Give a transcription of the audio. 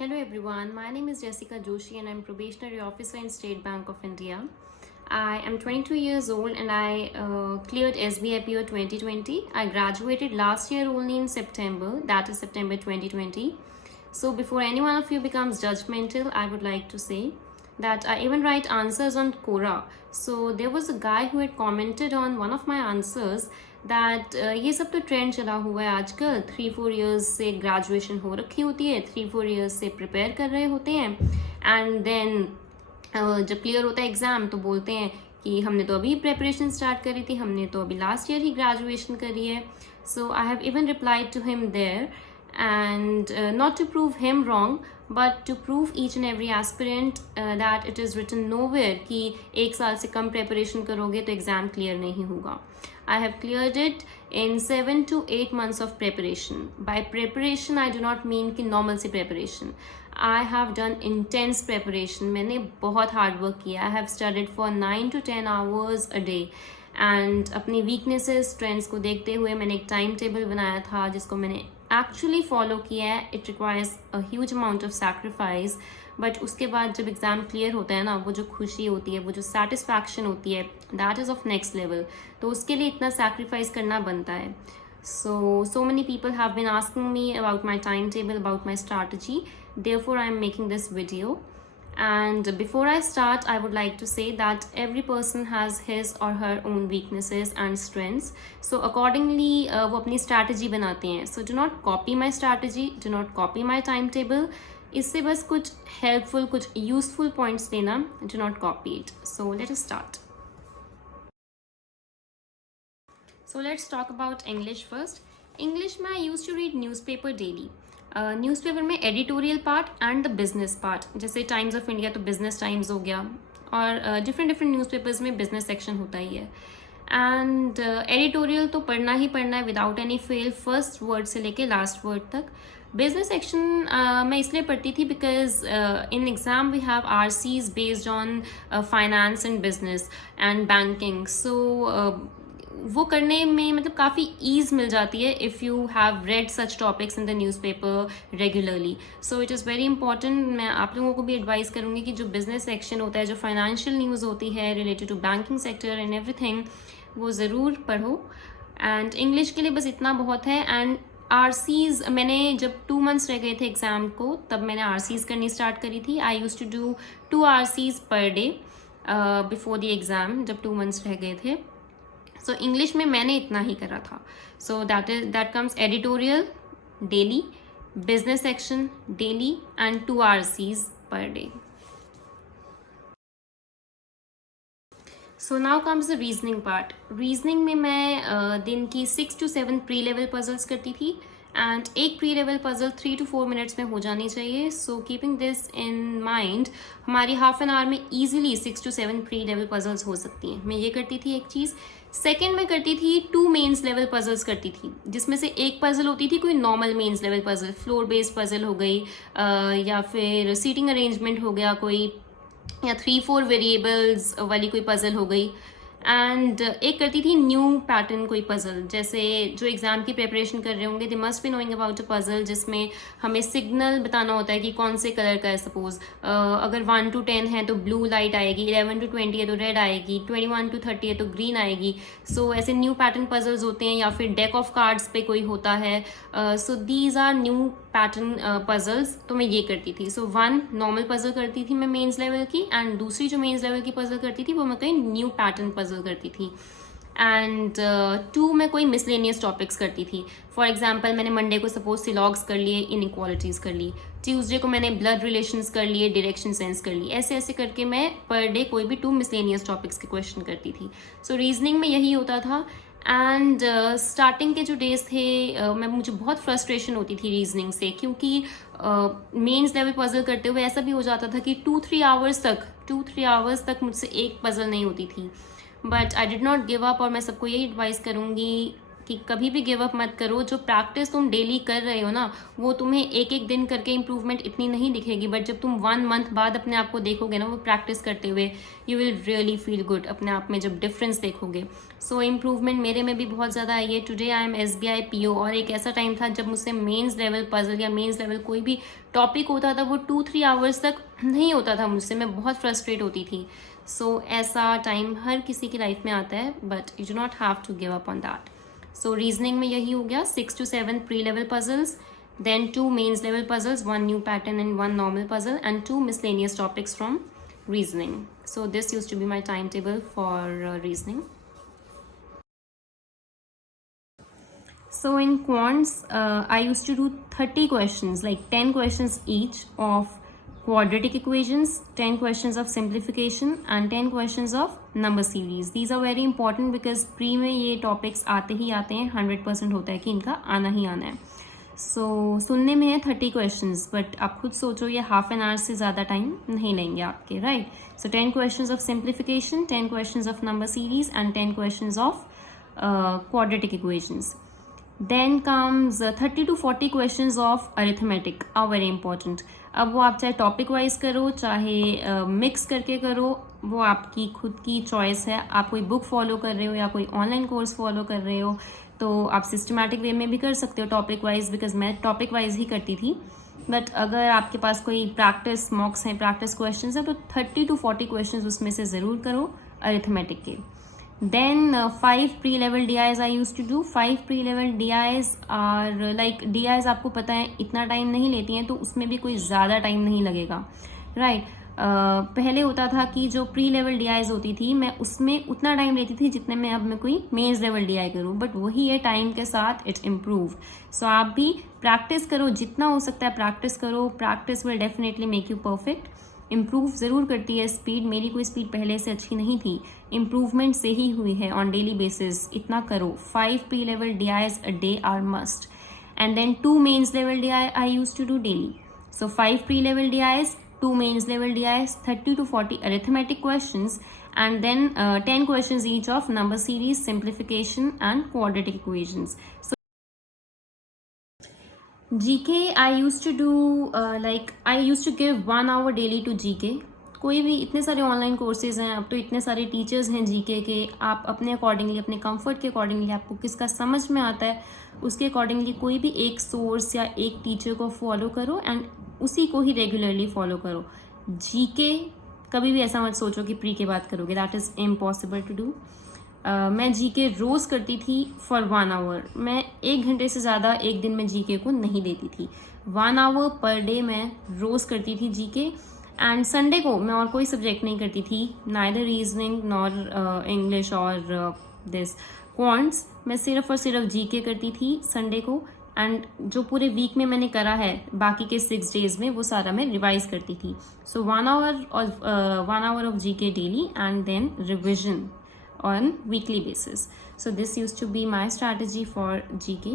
Hello everyone, my name is Jessica Joshi and I'm probationary officer in State Bank of India. I am 22 years old and I cleared SBI PO 2020. I graduated last year only in September, that is September 2020. So before any one of you becomes judgmental, I would like to say that I even write answers on Quora. So there was a guy who had commented on one of my answers that ये सब तो trend चला हुआ है आजकल 3-4 years से graduation हो रखी होती है 3-4 ईयर्स से प्रिपेयर कर रहे होते हैं एंड देन जब क्लियर होता है एग्ज़ाम तो बोलते हैं कि हमने तो अभी प्रिपरेशन स्टार्ट करी थी हमने तो अभी लास्ट ईयर ही ग्रेजुएशन करी है so I have even replied to him there and not to prove him wrong but to prove each and every aspirant that it is written nowhere कि एक साल से कम preparation करोगे तो exam clear नहीं होगा. I have cleared it in 7 to 8 months of preparation. By preparation I do not mean कि normal C preparation. I have done intense preparation. मैंने बहुत hard work किया. I have studied for 9 to 10 hours a day. And अपनी weaknesses strengths को देखते हुए मैंने एक टाइम टेबल बनाया था जिसको मैंने एक्चुअली फॉलो किया है. It requires a huge amount of sacrifice but उसके बाद जब एग्ज़ाम क्लियर होता है ना वो जो खुशी होती है वो जो सेटिस्फैक्शन होती है that is of next level. तो उसके लिए इतना सैक्रिफाइस करना बनता है. So many people have been asking me about my timetable, about my strategy. Therefore, I am making this video. And before I start, I would like to say that every person has his or her own weaknesses and strengths. So accordingly, वो अपनी strategy बनाते हैं. So do not copy my strategy. Do not copy my timetable. इससे बस कुछ helpful, कुछ useful points लेना. Do not copy it. So let us start. So let's talk about English first. English में I used to read newspaper daily. Newspaper में editorial part and the business part. जैसे Times of India तो business Times हो गया और different newspapers में business section होता ही है. एंड एडिटोरियल तो पढ़ना ही पढ़ना है without any fail, first word से लेके लास्ट वर्ड तक. बिजनेस सेक्शन मैं इसलिए पढ़ती थी because in exam we have RCs based on finance and business and banking. So वो करने में मतलब काफ़ी ईज़ मिल जाती है if you have read such topics in the newspaper regularly. So it is very important. मैं आप लोगों को भी एडवाइस करूँगी कि जो बिजनेस सेक्शन होता है, जो फाइनेंशियल न्यूज़ होती है related to banking sector and everything, वो ज़रूर पढ़ो. एंड इंग्लिश के लिए बस इतना बहुत है. एंड RCs मैंने जब 2 months रह गए थे एग्ज़ाम को तब मैंने RCs करनी स्टार्ट करी थी. I use to do 2 RCs per day before the exam जब 2 months रह गए थे. सो इंग्लिश में मैंने इतना ही करा था. So that comes editorial daily, business section daily and 2 RCs per day. So now comes the reasoning part. Reasoning में मैं दिन की 6 to 7 प्री लेवल पजल्स करती थी एंड एक pre level puzzle 3 to 4 minutes में हो जानी चाहिए. So keeping this in mind हमारी हाफ एन आवर में easily 6 to 7 pre level puzzles हो सकती हैं. मैं ये करती थी एक चीज़. सेकेंड में करती थी 2 मेंस लेवल पजल्स करती थी जिसमें से एक पजल होती थी कोई normal mains level puzzle, floor based puzzle हो गई या फिर सीटिंग अरेंजमेंट हो गया कोई, या 3-4 वेरिएबल्स वाली कोई पजल हो गई. एंड एक करती थी न्यू पैटर्न कोई पजल. जैसे जो एग्ज़ाम की प्रिपरेशन कर रहे होंगे they must be knowing about a puzzle जिसमें हमें सिग्नल बताना होता है कि कौन से कलर का है. सपोज अगर 1 to 10 है तो ब्लू लाइट आएगी, 11 to 20 है तो रेड आएगी, 21 to 30 है तो ग्रीन आएगी. सो ऐसे न्यू पैटर्न पजल्स होते हैं. या फिर डेक ऑफ कार्ड्स पे कोई होता है. So these are new pattern puzzles. तो मैं ये करती थी. सो 1 नॉर्मल पजल करती थी मैं मेंस लेवल की एंड दूसरी जो मेंस लेवल की पजल करती थी वो मैं कहीं न्यू पैटर्न पजल करती थी. एंड 2 में कोई मिसलेनियस टॉपिक्स करती थी. फॉर एग्जाम्पल मैंने मंडे को सपोज सिलॉग्स कर लिए, इनइक्वालिटीज़ कर ली. ट्यूसडे को मैंने ब्लड रिलेशंस कर लिए, डायरेक्शन सेंस कर ली. ऐसे ऐसे करके मैं पर डे कोई भी 2 मिसलेनियस टॉपिक्स के क्वेश्चन करती थी. सो रीजनिंग में यही होता था. एंड स्टार्टिंग के जो डेज थे मुझे बहुत फ्रस्ट्रेशन होती थी रीजनिंग से क्योंकि मेंस लेवल पजल करते हुए ऐसा भी हो जाता था कि 2-3 आवर्स तक मुझसे एक पजल नहीं होती थी. But I did not give up. और मैं सबको यही एडवाइस करूँगी कि कभी भी गिव अप मत करो। जो प्रैक्टिस तुम डेली कर रहे हो ना, वो तुम्हें एक एक दिन करके इम्प्रूवमेंट इतनी नहीं दिखेगी, बट जब तुम 1 मंथ बाद अपने आप को देखोगे ना वो प्रैक्टिस करते हुए, you will really feel good अपने आप में जब डिफरेंस देखोगे। सो इम्प्रूवमेंट मेरे में भी बहुत ज़्यादा आई है। Today I am SBI PO, और एक ऐसा टाइम था जब मुझसे मेंस लेवल पजल या मेंस लेवल कोई भी टॉपिक होता था वो 2-3 आवर्स तक नहीं होता था मुझसे, मैं बहुत फ्रस्ट्रेट होती थी। सो ऐसा टाइम हर किसी की लाइफ में आता है, but you do not have to give up on that. So reasoning में यही हो गया, 6 to 7 pre level puzzles, then 2 mains level puzzles, 1 new pattern and 1 normal puzzle, and 2 miscellaneous topics from reasoning. So this used to be my timetable for reasoning. So in quants, I used to do 30 questions, like 10 questions each of quadratic equations, 10 questions of simplification, and 10 questions of number series. These are very important because pre में ये topics आते ही आते हैं, 100% होता है कि इनका आना ही आना है। सुनने में है 30 क्वेश्चंस, बट आप खुद सोचो ये हाफ एन आवर से ज़्यादा टाइम नहीं लेंगे आपके, right. So 10 questions of simplification, 10 questions of number series, and 10 questions of quadratic equations. Then comes 30 to 40 questions of arithmetic are very important. अब वो आप चाहे टॉपिक वाइज करो चाहे मिक्स करके करो, वो आपकी खुद की चॉइस है। आप कोई बुक फॉलो कर रहे हो या कोई ऑनलाइन कोर्स फॉलो कर रहे हो तो आप सिस्टमैटिक वे में भी कर सकते हो टॉपिक वाइज, बिकॉज मैं टॉपिक वाइज ही करती थी। बट अगर आपके पास कोई प्रैक्टिस मॉक्स हैं, प्रैक्टिस क्वेश्चंस हैं, तो 30 to 40 क्वेश्चंस उसमें से ज़रूर करो अरिथमेटिक के। Then 5 pre-level DIs I used to do. 5 pre-level DIs are like DIs आपको पता है इतना टाइम नहीं लेती हैं, तो उसमें भी कोई ज़्यादा टाइम नहीं लगेगा, राइट। पहले होता था कि जो प्री लेवल DIs होती थी मैं उसमें उतना टाइम लेती थी जितने में अब मैं कोई मेंस लेवल DI करूँ, बट वही है टाइम के साथ इट इम्प्रूव। सो आप भी प्रैक्टिस करो, जितना हो सकता है प्रैक्टिस करो। Practice will definitely make you perfect. Improve ज़रूर करती है स्पीड, मेरी कोई स्पीड पहले से अच्छी नहीं थी, इम्प्रूवमेंट से ही हुई है ऑन डेली बेसिस। इतना करो। 5 pre level DIs a day are must, and then 2 mains level DI I used to do daily. So 5 pre level DIs, 2 mains level DIs, 30 to 40 arithmetic questions, and then 10 questions each of number series, simplification, and quadratic equations. So GK I used to do I used to give 1 hour daily to GK. कोई भी इतने सारे online courses हैं, अब तो इतने सारे teachers हैं GK के, आप अपने अकॉर्डिंगली, अपने कंफर्ट के अकॉर्डिंगली, आपको किसका समझ में आता है उसके अकॉर्डिंगली कोई भी एक सोर्स या एक टीचर को फॉलो करो एंड उसी को ही रेगुलरली फॉलो करो। GK कभी भी ऐसा मत सोचो कि प्री के बाद करोगे, that is impossible to do. मैं GK रोज़ करती थी फॉर 1 आवर। मैं 1 घंटे से ज़्यादा एक दिन में GK को नहीं देती थी। 1 आवर पर डे मैं रोज़ करती थी GK। एंड संडे को मैं और कोई सब्जेक्ट नहीं करती थी, नाइदर रीजनिंग नॉर इंग्लिश और दिस क्वांट्स। मैं सिर्फ और सिर्फ GK करती थी संडे को, एंड जो पूरे वीक में मैंने करा है बाकी के 6 डेज में वो सारा मैं रिवाइज करती थी। So 1 hour of GK daily and then revision on weekly basis. So this used to be my strategy for GK.